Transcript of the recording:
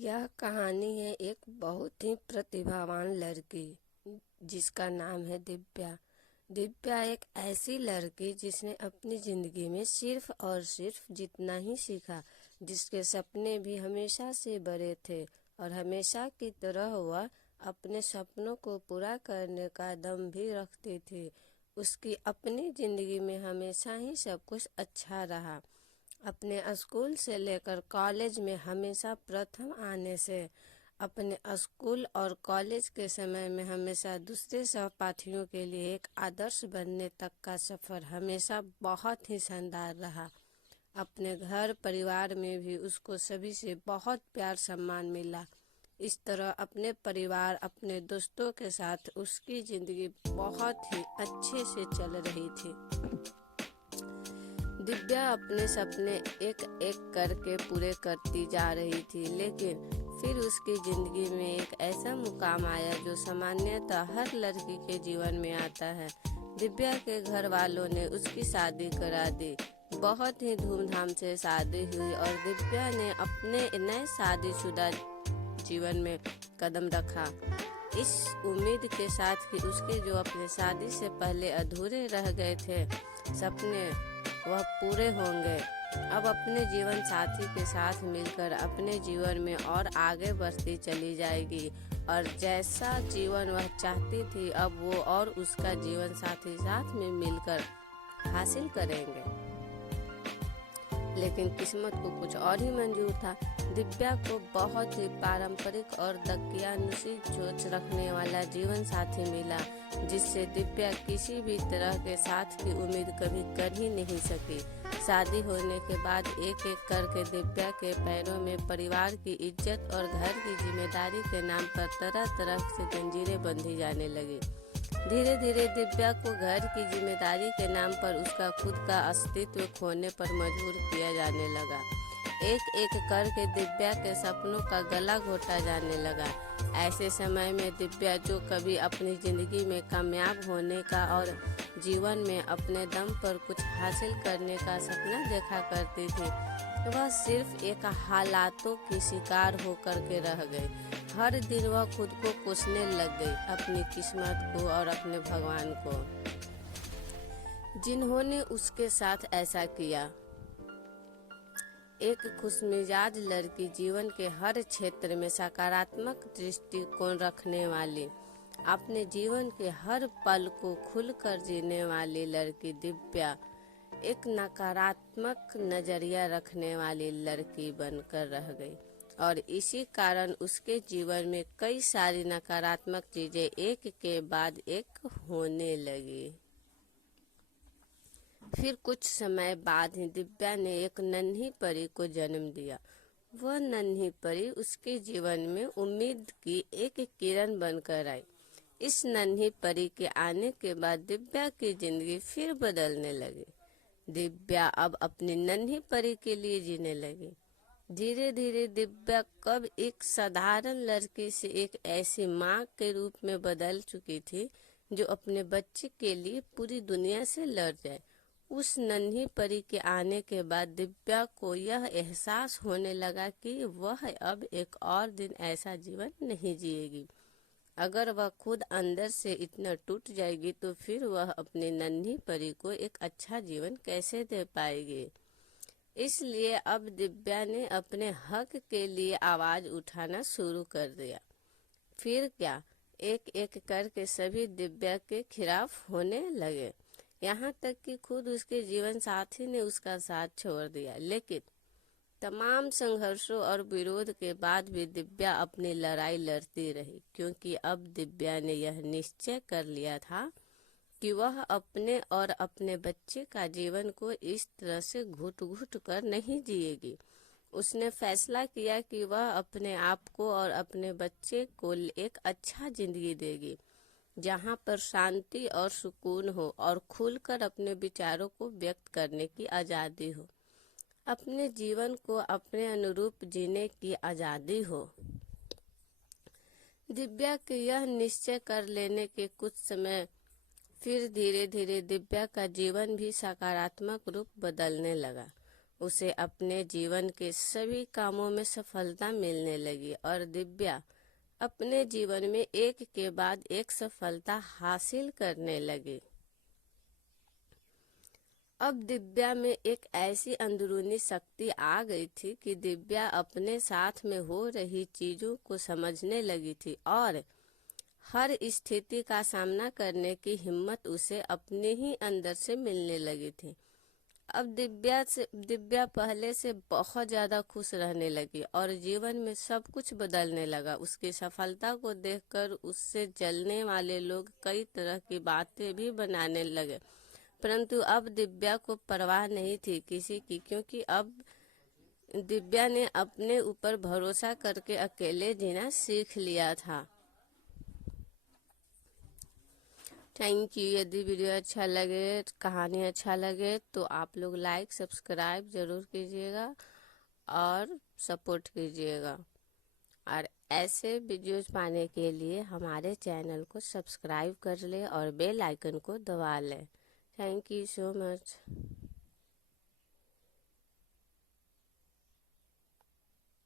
यह कहानी है एक बहुत ही प्रतिभावान लड़की जिसका नाम है दिव्या। दिव्या एक ऐसी लड़की जिसने अपनी ज़िंदगी में सिर्फ और सिर्फ जितना ही सीखा, जिसके सपने भी हमेशा से बड़े थे और हमेशा की तरह वह अपने सपनों को पूरा करने का दम भी रखती थी। उसकी अपनी ज़िंदगी में हमेशा ही सब कुछ अच्छा रहा। अपने स्कूल से लेकर कॉलेज में हमेशा प्रथम आने से, अपने स्कूल और कॉलेज के समय में हमेशा दूसरे सहपाठियों के लिए एक आदर्श बनने तक का सफ़र हमेशा बहुत ही शानदार रहा। अपने घर परिवार में भी उसको सभी से बहुत प्यार सम्मान मिला। इस तरह अपने परिवार, अपने दोस्तों के साथ उसकी ज़िंदगी बहुत ही अच्छे से चल रही थी। दिव्या अपने सपने एक एक करके पूरे करती जा रही थी, लेकिन फिर उसकी ज़िंदगी में एक ऐसा मुकाम आया जो सामान्यतः हर लड़की के जीवन में आता है। दिव्या के घर वालों ने उसकी शादी करा दी। बहुत ही धूमधाम से शादी हुई और दिव्या ने अपने नए शादीशुदा जीवन में कदम रखा, इस उम्मीद के साथ कि उसके जो अपने शादी से पहले अधूरे रह गए थे सपने वह पूरे होंगे। अब अपने जीवन साथी के साथ मिलकर अपने जीवन में और आगे बढ़ती चली जाएगी और जैसा जीवन वह चाहती थी अब वो और उसका जीवन साथी साथ में मिलकर हासिल करेंगे। लेकिन किस्मत को कुछ और ही मंजूर था। दिव्या को बहुत ही पारंपरिक और दकियानुसी सोच रखने वाला जीवन साथी मिला, जिससे दिव्या किसी भी तरह के साथ की उम्मीद कभी कर ही नहीं सकी। शादी होने के बाद एक एक करके दिव्या के पैरों में परिवार की इज्जत और घर की जिम्मेदारी के नाम पर तरह तरह से जंजीरें बंधी जाने लगी। धीरे धीरे दिव्या को घर की जिम्मेदारी के नाम पर उसका खुद का अस्तित्व खोने पर मजबूर किया जाने लगा। एक एक करके दिव्या के सपनों का गला घोटा जाने लगा। ऐसे समय में दिव्या जो कभी अपनी ज़िंदगी में कामयाब होने का और जीवन में अपने दम पर कुछ हासिल करने का सपना देखा करती थी, वह सिर्फ एक हालातों की शिकार होकर के रह गई। हर दिन वह खुद को कोसने लग गई, अपनी किस्मत को और अपने भगवान को, जिन्होंने उसके साथ ऐसा किया। एक खुशमिजाज लड़की, जीवन के हर क्षेत्र में सकारात्मक दृष्टिकोण रखने वाली, अपने जीवन के हर पल को खुलकर जीने वाली लड़की दिव्या एक नकारात्मक नजरिया रखने वाली लड़की बनकर रह गई और इसी कारण उसके जीवन में कई सारी नकारात्मक चीजें एक के बाद एक होने लगी। फिर कुछ समय बाद ही दिव्या ने एक नन्ही परी को जन्म दिया। वह नन्ही परी उसके जीवन में उम्मीद की एक किरण बनकर आई। इस नन्ही परी के आने के बाद दिव्या की जिंदगी फिर बदलने लगी। दिव्या अब अपनी नन्ही परी के लिए जीने लगी। धीरे धीरे दिव्या कब एक साधारण लड़की से एक ऐसी माँ के रूप में बदल चुकी थी जो अपने बच्चे के लिए पूरी दुनिया से लड़ जाए। उस नन्ही परी के आने के बाद दिव्या को यह एहसास होने लगा कि वह अब एक और दिन ऐसा जीवन नहीं जिएगी। अगर वह खुद अंदर से इतना टूट जाएगी तो फिर वह अपनी नन्ही परी को एक अच्छा जीवन कैसे दे पाएगी। इसलिए अब दिव्या ने अपने हक के लिए आवाज उठाना शुरू कर दिया। फिर क्या, एक एक करके सभी दिव्या के खिलाफ होने लगे, यहाँ तक कि खुद उसके जीवन साथी ने उसका साथ छोड़ दिया। लेकिन तमाम संघर्षों और विरोध के बाद भी दिव्या अपनी लड़ाई लड़ती रही, क्योंकि अब दिव्या ने यह निश्चय कर लिया था कि वह अपने और अपने बच्चे का जीवन को इस तरह से घुट घुट कर नहीं जिएगी। उसने फैसला किया कि वह अपने आप को और अपने बच्चे को एक अच्छा जिंदगी देगी, जहाँ पर शांति और सुकून हो और खुलकर अपने विचारों को व्यक्त करने की आज़ादी हो, अपने जीवन को अपने अनुरूप जीने की आज़ादी हो। दिव्या के यह निश्चय कर लेने के कुछ समय फिर धीरे धीरे दिव्या का जीवन भी सकारात्मक रूप बदलने लगा। उसे अपने जीवन के सभी कामों में सफलता मिलने लगी और दिव्या अपने जीवन में एक के बाद एक सफलता हासिल करने लगी। अब दिव्या में एक ऐसी अंदरूनी शक्ति आ गई थी कि दिव्या अपने साथ में हो रही चीजों को समझने लगी थी और हर स्थिति का सामना करने की हिम्मत उसे अपने ही अंदर से मिलने लगी थी। अब दिव्या पहले से बहुत ज्यादा खुश रहने लगी और जीवन में सब कुछ बदलने लगा। उसकी सफलता को देखकर उससे जलने वाले लोग कई तरह की बातें भी बनाने लगे, परंतु अब दिव्या को परवाह नहीं थी किसी की, क्योंकि अब दिव्या ने अपने ऊपर भरोसा करके अकेले जीना सीख लिया था। Thank you. यदि वीडियो अच्छा लगे, कहानी अच्छा लगे तो आप लोग लाइक सब्सक्राइब जरूर कीजिएगा और सपोर्ट कीजिएगा, और ऐसे वीडियोज पाने के लिए हमारे चैनल को सब्सक्राइब कर ले और बेल आइकन को दबा लें। Thank you so much.